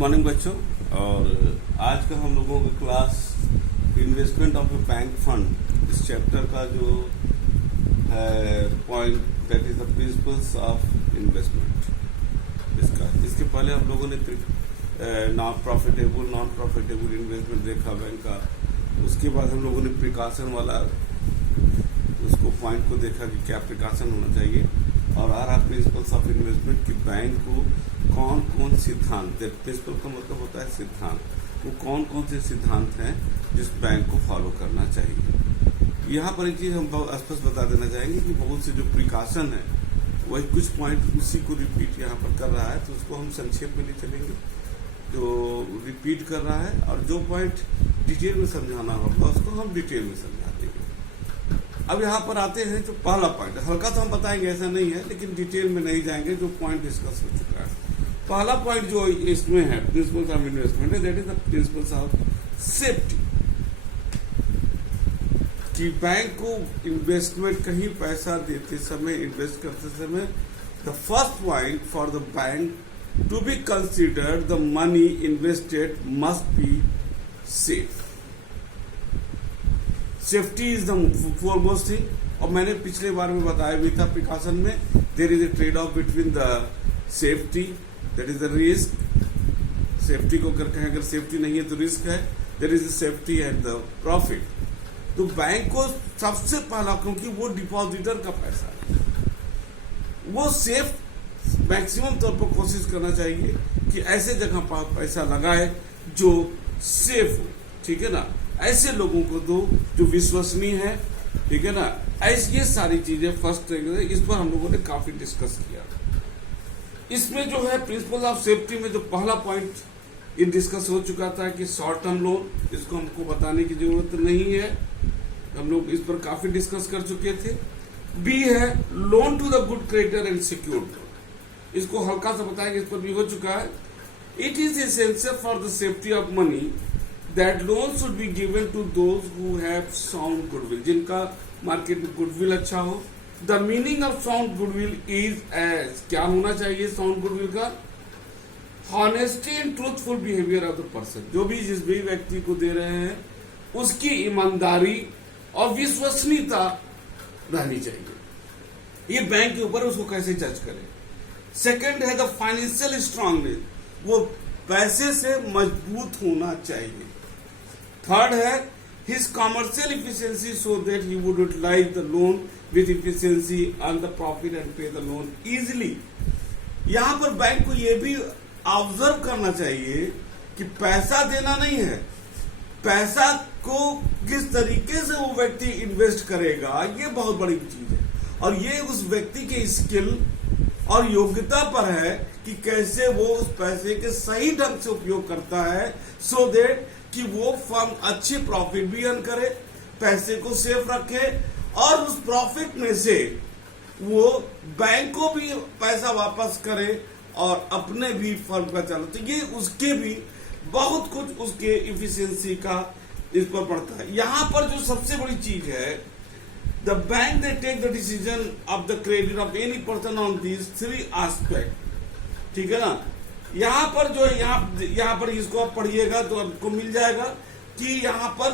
Morning बच्चों। और आज का हम लोगों का class investment of A bank fund, इस चैप्टर का जो है point that is the principles of investment, इसके पहले हम लोगों ने नॉन प्रॉफिटेबल इन्वेस्टमेंट देखा बैंक का। उसके बाद हम लोगों ने प्रिकॉशन वाला उसको पॉइंट को देखा कि क्या प्रिकॉशन होना चाहिए। और आ रहा प्रिंसिपल्स ऑफ इन्वेस्टमेंट कि बैंक को कौन कौन सिद्धांत, प्रिंसिपल का मतलब होता है सिद्धांत, वो कौन कौन से सिद्धांत हैं जिस बैंक को फॉलो करना चाहिए। यहाँ पर एक चीज हम स्पष्ट बता देना चाहेंगे कि बहुत से जो प्रिकॉशन है वही कुछ पॉइंट उसी को रिपीट यहाँ पर कर रहा है, तो उसको हम संक्षेप में नहीं चलेंगे, जो रिपीट कर रहा है। और जो पॉइंट डिटेल में समझाना होगा उसको हम डिटेल में समझा देंगे। अब यहाँ पर आते हैं जो पहला पॉइंट, हल्का तो हम बताएंगे ऐसा नहीं है, लेकिन डिटेल में नहीं जाएंगे, जो पॉइंट डिस्कस हो चुका है। पहला पॉइंट जो इसमें है principles of investment, that is the principles of safety, कि बैंक को इन्वेस्टमेंट कहीं पैसा देते समय, इन्वेस्ट करते समय, the first point for the bank to be considered the money invested must be safe. Safety is the foremost thing. और मैंने पिछले बार में बताया भी था प्रिकॉशन में, there is a trade off between the safety, that is the risk. Safety को अगर कहें, अगर सेफ्टी नहीं है तो रिस्क है, there is the safety and the profit. तो बैंक को सबसे पहला, क्योंकि वो डिपॉजिटर का पैसा है, वो सेफ मैक्सिमम तौर पर कोशिश करना चाहिए कि ऐसे जगह पर पैसा लगाए जो सेफ हो, ठीक है ना। ऐसे लोगों को दो जो विश्वसनीय है, ठीक है ना। ऐसी ये सारी चीजें फर्स्ट, इस पर हम लोगों ने काफी डिस्कस किया। इसमें जो है प्रिंसिपल ऑफ सेफ्टी में जो पहला पॉइंट ये डिस्कस हो चुका था कि शॉर्ट टर्म लोन, इसको हमको बताने की जरूरत नहीं है, हम लोग इस पर काफी डिस्कस कर चुके थे। बी है loan to the good creditor and secured loan, इसको हल्का सा बताएंगे, इस पर भी हो चुका है। It is essential for the safety of money that loan should be given to those who have sound goodwill, जिनका मार्केट में गुडविल अच्छा हो। The meaning of sound goodwill is as, क्या होना चाहिए साउंड गुडविल का? Honesty and truthful behaviour of the person, जो भी जिस भी व्यक्ति को दे रहे हैं उसकी ईमानदारी और विश्वसनीयता रहनी चाहिए। ये बैंक के ऊपर उसको कैसे जज करें। सेकंड है द फाइनेंशियल स्ट्रांगनेस, वो पैसे से मजबूत होना चाहिए। थर्ड है his commercial efficiency so that he would utilise the loan with efficiency earn the profit and pay the loan easily. यहां पर बैंक को यह भी ऑब्जर्व करना चाहिए कि पैसा देना नहीं है, पैसा को किस तरीके से वो व्यक्ति इन्वेस्ट करेगा, ये बहुत बड़ी चीज है। और ये उस व्यक्ति के स्किल और योग्यता पर है कि कैसे वो उस पैसे के सही ढंग से उपयोग करता है, सो दैट कि वो फर्म अच्छी प्रॉफिट भी अर्न करे, पैसे को सेफ रखे, और उस प्रॉफिट में से वो बैंक को भी पैसा वापस करे और अपने भी फर्म का चला। तो ये उसके भी बहुत कुछ उसके इफिशियंसी का इस पर पड़ता है। यहां पर जो सबसे बड़ी चीज है, the bank they take the decision of the credit of any person on these three aspect, ठीक है ना। यहां पर जो यहाँ पर इसको आप पढ़िएगा तो आपको मिल जाएगा कि यहाँ पर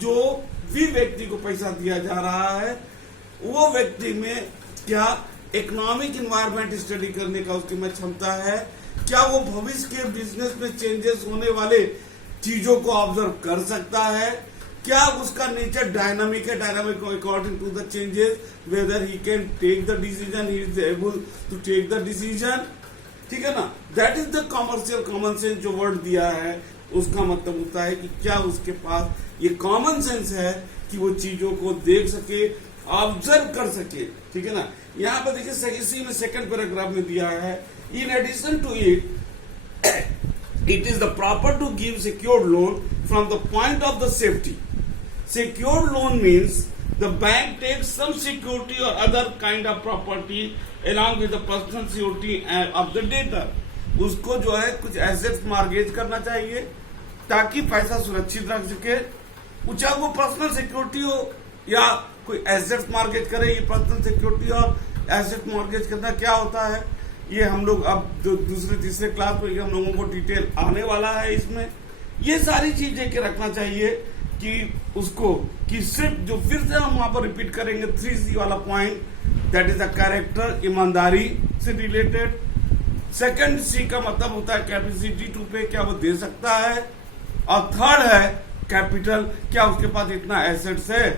जो भी व्यक्ति को पैसा दिया जा रहा है वो व्यक्ति में क्या इकोनॉमिक इन्वायरमेंट स्टडी करने का उसकी में क्षमता है, क्या वो भविष्य के बिजनेस में चेंजेस होने वाले चीजों को ऑब्जर्व कर सकता है, क्या उसका नेचर डायनामिक है, dynamic according to the changes, whether he can take the decision, he is able to take the decision, ठीक है ना। That is the commercial common sense जो वर्ड दिया है, उसका मतलब होता है कि क्या उसके पास ये कॉमन सेंस है कि वो चीजों को देख सके, ऑब्जर्व कर सके, ठीक है ना। यहाँ पर देखिए इसी में सेकंड पैराग्राफ में दिया है, in addition to it it is the proper to give secured loan from the point of the safety. Secured loan means the bank takes some security or other kind of property along with the personal security of the debtor. उसको जो है कुछ assets mortgage करना चाहिए ताकि पैसा सुरक्षित रख सके, चाहे वो पर्सनल सिक्योरिटी हो या कोई एसेट्स मॉर्गेज करे। ये पर्सनल सिक्योरिटी और एसेट मॉर्गेज करना क्या होता है ये हम लोग अब जो दूसरे तीसरे क्लास में हम लोगों को डिटेल आने वाला है इसमें। ये सारी चीजें के रखना चाहिए कि उसको कि सिर्फ जो फिर से हम वहां पर रिपीट करेंगे 3C वाला point, that is the character, ईमानदारी से रिलेटेड। सेकंड C का मतलब होता है कैपेसिटी टू पे, क्या वो दे सकता है। और थर्ड है कैपिटल, क्या उसके पास इतना एसेट्स है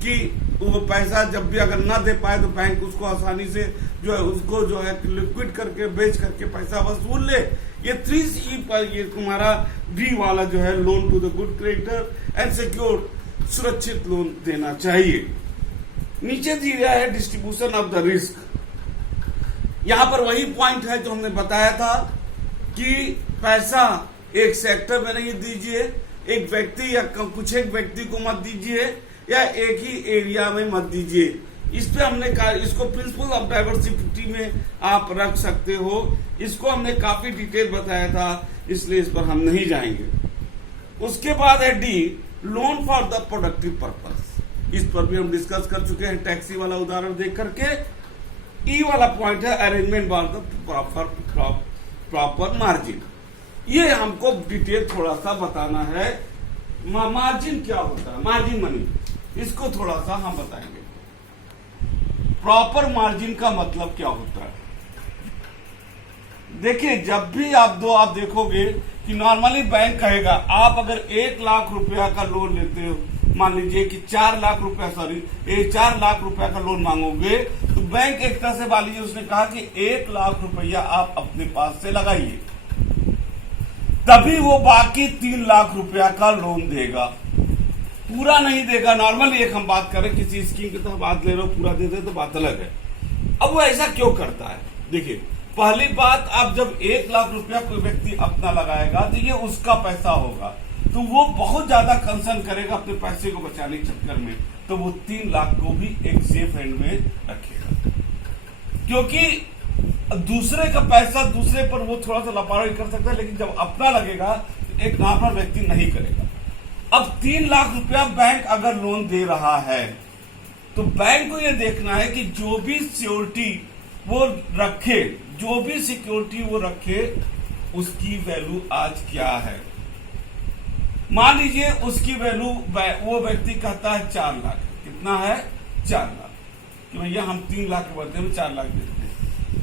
कि वो पैसा जब भी अगर ना दे पाए तो बैंक उसको आसानी से जो है उसको जो है लिक्विड करके बेच करके पैसा वसूल ले। ये 3C पर ये तुम्हारा D वाला जो है loan to the good creditor and secure, सुरक्षित लोन देना चाहिए। नीचे दिया है डिस्ट्रीब्यूशन ऑफ द रिस्क। यहां पर वही पॉइंट है जो हमने बताया था कि पैसा एक सेक्टर में नहीं दीजिए, एक व्यक्ति या कुछ एक व्यक्ति को मत दीजिए, या एक ही एरिया में मत दीजिए। इस पे हमने कहा इसको प्रिंसिपल ऑफ डाइवर्सिटी में आप रख सकते हो। इसको हमने काफी डिटेल बताया था, इसलिए इस पर हम नहीं जाएंगे। उसके बाद है D, loan for the productive purpose. इस पर भी हम डिस्कस कर चुके हैं टैक्सी वाला उदाहरण देख करके। E वाला पॉइंट है arrangement for the proper margin. ये हमको डिटेल थोड़ा सा बताना है। मार्जिन क्या होता है, मार्जिन मनी, इसको थोड़ा सा हम बताएंगे। प्रॉपर मार्जिन का मतलब क्या होता है। देखिए, जब भी आप देखोगे कि नॉर्मली बैंक कहेगा आप अगर 1 लाख रुपया का लोन लेते हो, मान लीजिए कि 4 लाख रुपया 4 लाख रुपया का लोन मांगोगे, तो बैंक एक तरह से मान लीजिए उसने कहा कि 1 लाख रुपया आप अपने पास से लगाइए, तभी वो बाकी 3 लाख रुपया का लोन देगा, पूरा नहीं देगा। नॉर्मली एक हम बात करें किसी स्कीम की तो बात ले रहे हो, पूरा दे दे तो बात अलग है। अब वो ऐसा क्यों करता है, देखिए पहली बात, आप जब 1 लाख रुपया कोई व्यक्ति अपना लगाएगा तो ये उसका पैसा होगा, तो वो बहुत ज्यादा कंसर्न करेगा अपने पैसे को बचाने के चक्कर में, तो वो 3 लाख को भी एक सेफ हैंड में रखेगा, क्योंकि दूसरे का पैसा दूसरे पर वो थोड़ा सा लापरवाही कर सकता है, लेकिन जब अपना लगेगा तो एक नॉर्मल व्यक्ति नहीं करेगा। अब 3 लाख रुपया बैंक अगर लोन दे रहा है तो बैंक को ये देखना है कि जो भी सिक्योरिटी वो रखे, जो भी सिक्योरिटी वो रखे, उसकी वैल्यू आज क्या है। मान लीजिए उसकी वैल्यू, वो व्यक्ति कहता है 4 लाख, कितना है 4 लाख, कि भैया हम 3 लाख के बदले में 4 लाख देते हैं,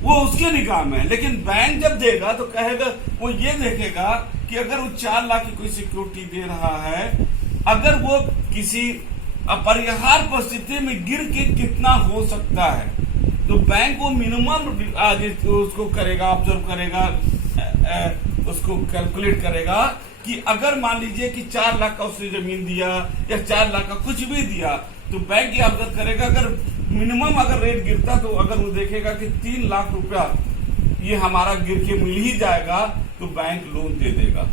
वो उसके निगाह में है। लेकिन बैंक जब देगा तो कहेगा, वो ये देखेगा कि अगर वो 4 लाख की कोई सिक्योरिटी दे रहा है, अगर वो किसी अपरिहार्य परिस्थिति में गिर के कितना हो सकता है, तो बैंक को मिनिमम उसको करेगा, ऑब्जर्व करेगा, उसको कैलकुलेट करेगा कि अगर मान लीजिए कि 4 लाख का उसने जमीन दिया या 4 लाख का कुछ भी दिया, तो बैंक ये ऑब्जर्व करेगा अगर मिनिमम अगर रेट गिरता, तो अगर वो देखेगा कि 3 लाख रुपया ये हमारा गिर के मिल ही जाएगा, तो बैंक लोन दे देगा।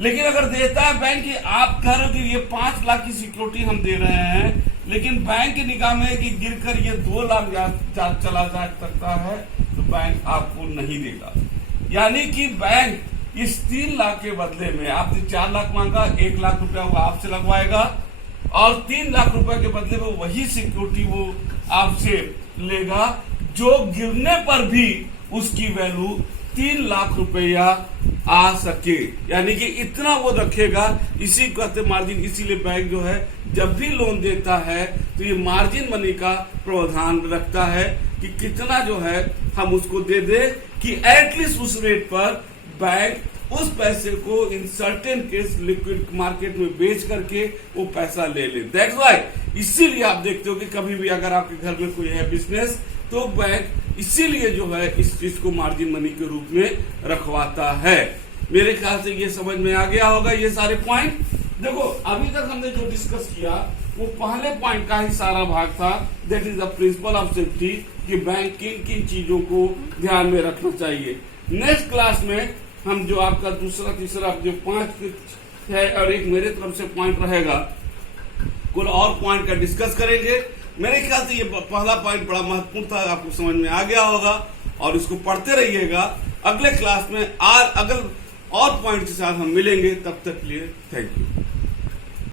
लेकिन अगर देता है बैंक की, आप कह रहे हो कि ये 5 लाख की सिक्योरिटी हम दे रहे हैं, लेकिन बैंक की निगाह में कि गिरकर ये 2 लाख चला जा सकता है, तो बैंक आपको नहीं देगा। यानी कि बैंक इस 3 लाख के बदले में आपने 4 लाख मांगा, 1 लाख रुपया वो आपसे लगवाएगा, और 3 लाख रुपए के बदले में वही सिक्योरिटी वो आपसे लेगा, जो गिरने पर भी उसकी वैल्यू 3 लाख रुपया आ सके। यानी कि इतना वो रखेगा, इसी कहते मार्जिन। इसीलिए बैंक जो है जब भी लोन देता है तो ये मार्जिन मनी का प्रावधान रखता है कि कितना जो है हम उसको दे दे, कि एटलीस्ट उस रेट पर बैंक उस पैसे को in certain case liquid market में बेच करके वो पैसा ले ले। दैट्स व्हाई, इसीलिए आप देखते हो कि कभी भी अगर आपके घर में कोई है बिजनेस, तो बैंक इसीलिए जो है इस चीज को मार्जिन मनी के रूप में रखवाता है। मेरे ख्याल से ये समझ में आ गया होगा ये सारे पॉइंट। देखो, अभी तक हमने जो डिस्कस किया वो पहले पॉइंट का ही सारा भाग था, that is the principle of safety, कि बैंक किन किन चीजों को ध्यान में रखना चाहिए। नेक्स्ट क्लास में हम जो आपका दूसरा तीसरा जो 5 है और एक मेरे तरफ से पॉइंट रहेगा, कुल और पॉइंट का डिस्कस करेंगे। मेरे ख्याल से ये पहला पॉइंट बड़ा महत्वपूर्ण था, आपको समझ में आ गया होगा, और इसको पढ़ते रहिएगा। अगले क्लास में अगर और पॉइंट के साथ हम मिलेंगे, तब तक के लिए थैंक यू।